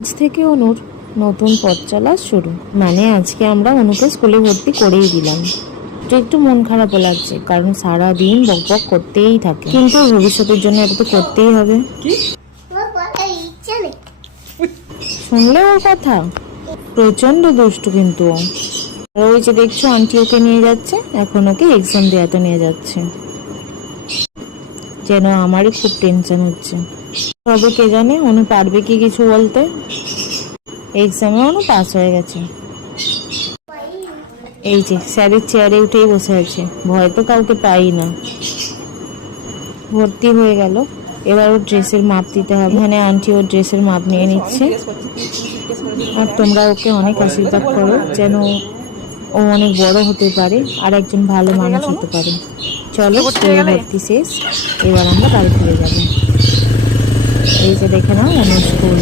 আজ থেকে অনুর নতুন পথ চলা শুরু। মানে আজকে আমরা অনুকে স্কুলে ভর্তি করেই দিলাম। তো একটু মন খারাপও লাগছে, কারণ সারা দিন বকবক করতেই থাকে, কিন্তু ভবিষ্যতের জন্য এটা তো করতেই হবে। শুনলে ওর কথা, প্রচন্ড দুষ্টু কিন্তু ও। ওই যে দেখছো আন্টি ওকে নিয়ে যাচ্ছে, এখন ওকে এক্সাম দেওয়াতে নিয়ে যাচ্ছে। যেন আমারই খুব টেনশন হচ্ছে, তবে কে জানে অনু পারবে কি কিছু বলতে। এক্সামে অনু পাস হয়ে গেছে। এই যে স্যারের চেয়ারে উঠেই বসে আছে, ভয় তো কাউকে পাই না। ভর্তি হয়ে গেল, এবার ওর ড্রেসের মাপ দিতে হবে। এখানে আন্টি ওর ড্রেসের মাপ নিয়ে নিচ্ছে। আর তোমরা ওকে অনেক আশীর্বাদ করো, যেন ও অনেক বড় হতে পারে আর একজন ভালো মানুষ হতে পারে। চলো, স্কুলে ভর্তি শেষ, এবার আমরা বাড়ি ফিরে যাবো। এই যে দেখে নাও অনুর স্কুল।